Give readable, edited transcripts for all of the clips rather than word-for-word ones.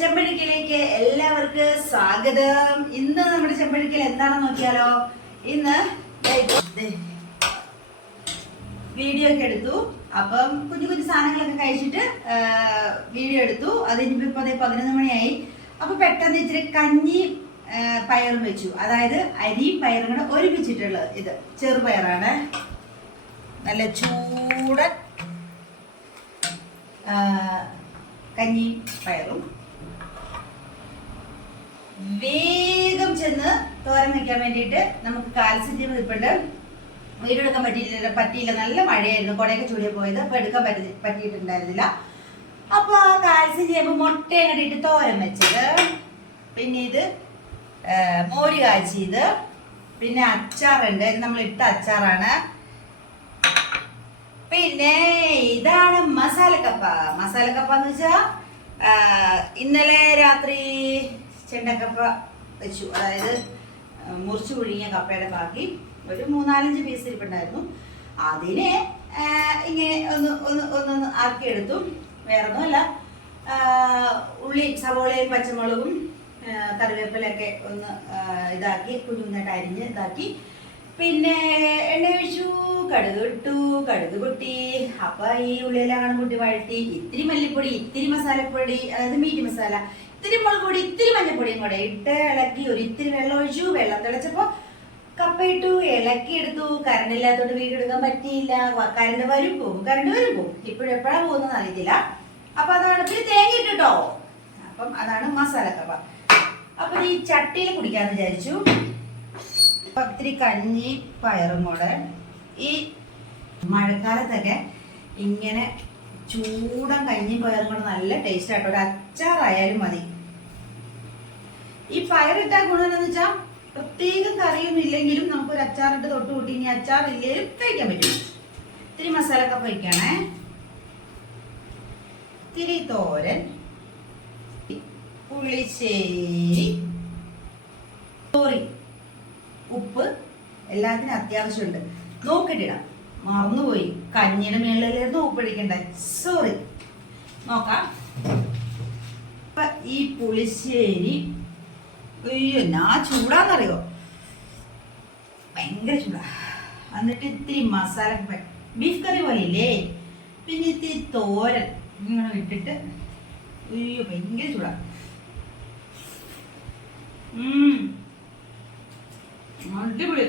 ചെമ്പഴക്കിലേക്ക് എല്ലാവർക്കും സ്വാഗതം. ഇന്ന് നമ്മുടെ ചെമ്പഴക്കിൽ എന്താണെന്ന് നോക്കിയാലോ. ഇന്ന് വീഡിയോ ഒക്കെ എടുത്തു. അപ്പം കുഞ്ഞു കുഞ്ഞു സാധനങ്ങളൊക്കെ കഴിച്ചിട്ട് വീഡിയോ എടുത്തു. അതിനിപ്പോ 11 മണിയായി. അപ്പൊ പെട്ടെന്ന് ഇച്ചിരി കഞ്ഞി പയറും വെച്ചു. അതായത് അരിയും പയറും കൂടെ ഒരുമിച്ചിട്ടുള്ളത്. ഇത് ചെറുപയറാണ്, നല്ല ചൂടൻ കഞ്ഞി പയറും. വേഗം ചെന്ന് തോരൻ വെക്കാൻ വേണ്ടിയിട്ട് നമുക്ക് കാൽസ്യം ഇരിപ്പുണ്ട്. വീഡിയോ എടുക്കാൻ പറ്റിയില്ല, നല്ല മഴയായിരുന്നു. കുടയൊക്കെ ചൂടിയ പോയത്. അപ്പൊ എടുക്കാൻ പറ്റിയിട്ടുണ്ടായിരുന്നില്ല. അപ്പൊ ആ കാൽസ്യം ചെയ്യുമ്പോൾ മുട്ടയും കണ്ടിട്ട് തോരൻ വെച്ചത്, പിന്നെ ഇത് മോര് കാച്ചിയത്, പിന്നെ അച്ചാറുണ്ട്. ഇത് നമ്മൾ ഇട്ട അച്ചാറാണ്. പിന്നെ ഇതാണ് മസാലക്കപ്പ. മസാലക്കപ്പ എന്ന് വെച്ചാ ഇന്നലെ രാത്രി ചെണ്ടക്കപ്പ വെച്ചു. അതായത് മുറിച്ചു പുഴുങ്ങിയ കപ്പയുടെ ബാക്കി ഒരു 3-4 പീസ് ഇരിപ്പുണ്ടായിരുന്നു. അതിനെ ഇങ്ങനെ ഒന്ന് ആക്കിയെടുത്തു. വേറൊന്നുമല്ല, ഉള്ളി, സവോളയും പച്ചമുളകും കറിവേപ്പിലൊക്കെ ഒന്ന് ഇതാക്കി കുഞ്ഞുകുഞ്ഞായിട്ട് അരിഞ്ഞ് ഇതാക്കി. പിന്നെ എണ്ണ ഒഴിച്ചു, കടുക് ഇട്ടു, കടുക് പൊട്ടി. അപ്പൊ ഈ ഉള്ളിയെല്ലാം കൂട്ടി വഴറ്റി, ഇത്തിരി മല്ലിപ്പൊടി, ഇത്തിരി മസാലപ്പൊടി, അതായത് മീറ്റ് മസാല, ഇത്തിരി മുളക് പൊടി, ഇത്തിരി മഞ്ഞപ്പൊടിയും കൂടെ ഇട്ട് ഇളക്കി. ഇത്തിരി വെള്ളം ഒഴിച്ചു. വെള്ളം തിളച്ചപ്പോ കപ്പ ഇട്ടു, ഇളക്കി എടുത്തു. കറണ്ട് ഇല്ലാത്തോണ്ട് വീഡിയോ എടുക്കാൻ പറ്റിയില്ല. കറണ്ട് വരും പോകും. ഇപ്പോഴും എപ്പോഴാ പോകുന്നതെന്ന് അറിയത്തില്ല. അപ്പൊ അതാണ്. പിന്നെ തേങ്ങ ഇട്ടിട്ടോ. അപ്പം അതാണ് മസാലക്കപ്പ. അപ്പൊ ഈ ചട്ടിയിൽ കുടിക്കാന്ന് വിചാരിച്ചു. ഇത്തിരി കഞ്ഞി പയറും കൂടെ. ഈ മഴക്കാലത്തൊക്കെ ഇങ്ങനെ ചൂടൻ കഞ്ഞി പയറും കൂടെ നല്ല ടേസ്റ്റ് ആട്ടോ. ഒരു അച്ചാറായാലും മതി. ഈ പയറിട്ട ഗുണം എന്താണെന്ന് വെച്ചാൽ പ്രത്യേകം കറിയൊന്നും ഇല്ലെങ്കിലും നമുക്കൊരു അച്ചാറിട്ട് തൊട്ട് കൂട്ടി ഇനി അച്ചാർ ഇല്ലേലും കഴിക്കാൻ പറ്റും. ഇത്തിരി മസാലക്കപ്പ വയ്ക്കണേ, ഇത്തിരി തോരൻ, പുളിശ്ശേരി, ഉപ്പ് എല്ലാത്തിനും അത്യാവശ്യമുണ്ട്. നോക്കിട്ടിടാം, മറന്നുപോയി. കഞ്ഞിയുടെ മേളിലായിരുന്നു ഉപ്പിടിക്കണ്ടേ, സോറി. നോക്കാം. അപ്പൊ ഈ പുളിശ്ശേരി, അയ്യോ എന്നാ ചൂടാന്നറിയോ, ഭയങ്കര ചൂടാ. എന്നിട്ട് ഇത്തിരി മസാല, ബീഫ് കറി പോലെ ഇല്ലേ. പിന്നെ ഇത്തിരി തോരൻ ഇങ്ങനെ ഇട്ടിട്ട്, അയ്യോ ഭയങ്കര ചൂടാ. അടിപൊളി.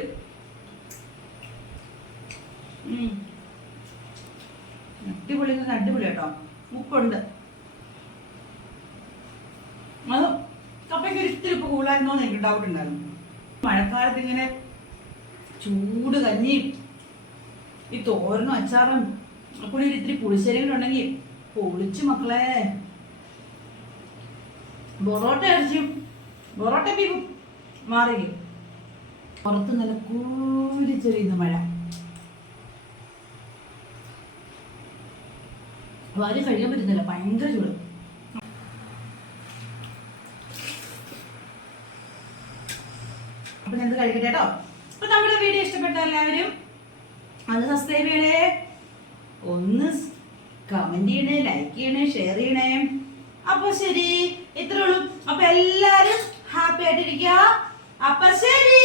അടിപൊളി കേട്ടോ. ഉപ്പുണ്ട്. അത് കപ്പയ്ക്ക് ഒരിത്തിരി ഉപ്പ് കൂടുതലായിരുന്നോന്ന് എനിക്ക് ഡൗട്ട് ഉണ്ടായിരുന്നു. മഴക്കാലത്ത് ഇങ്ങനെ ചൂട് കഞ്ഞിയും ഈ തോരനും അച്ചാറും കൂടി ഒരിത്തിരി പുളിശ്ശേരികളും ഉണ്ടെങ്കിൽ പൊളിച്ചു മക്കളെ. പൊറോട്ട ഇറച്ചിയും പൊറോട്ട ബീഫും മാറി. പുറത്ത് നല്ല കൂരിച്ചെറിയുന്ന മഴ. വാരി കഴിക്കാൻ പറ്റുന്നില്ല, ഭയങ്കര ചൂട്. അപ്പൊ ഞങ്ങൾക്ക് കഴിക്കട്ടെ കേട്ടോ. അപ്പൊ നമ്മുടെ വീഡിയോ ഇഷ്ടപ്പെട്ട എല്ലാവരും അത് സബ്സ്ക്രൈബ് ചെയ്യണേ, ഒന്ന് കമന്റ് ചെയ്യണേ, ലൈക്ക് ചെയ്യണേ, ഷെയർ ചെയ്യണേ. അപ്പൊ ശരി, ഇത്രേ ഉള്ളൂ. അപ്പൊ എല്ലാരും ഹാപ്പി ആയിട്ടിരിക്കുക. അപ്പൊ ശരി.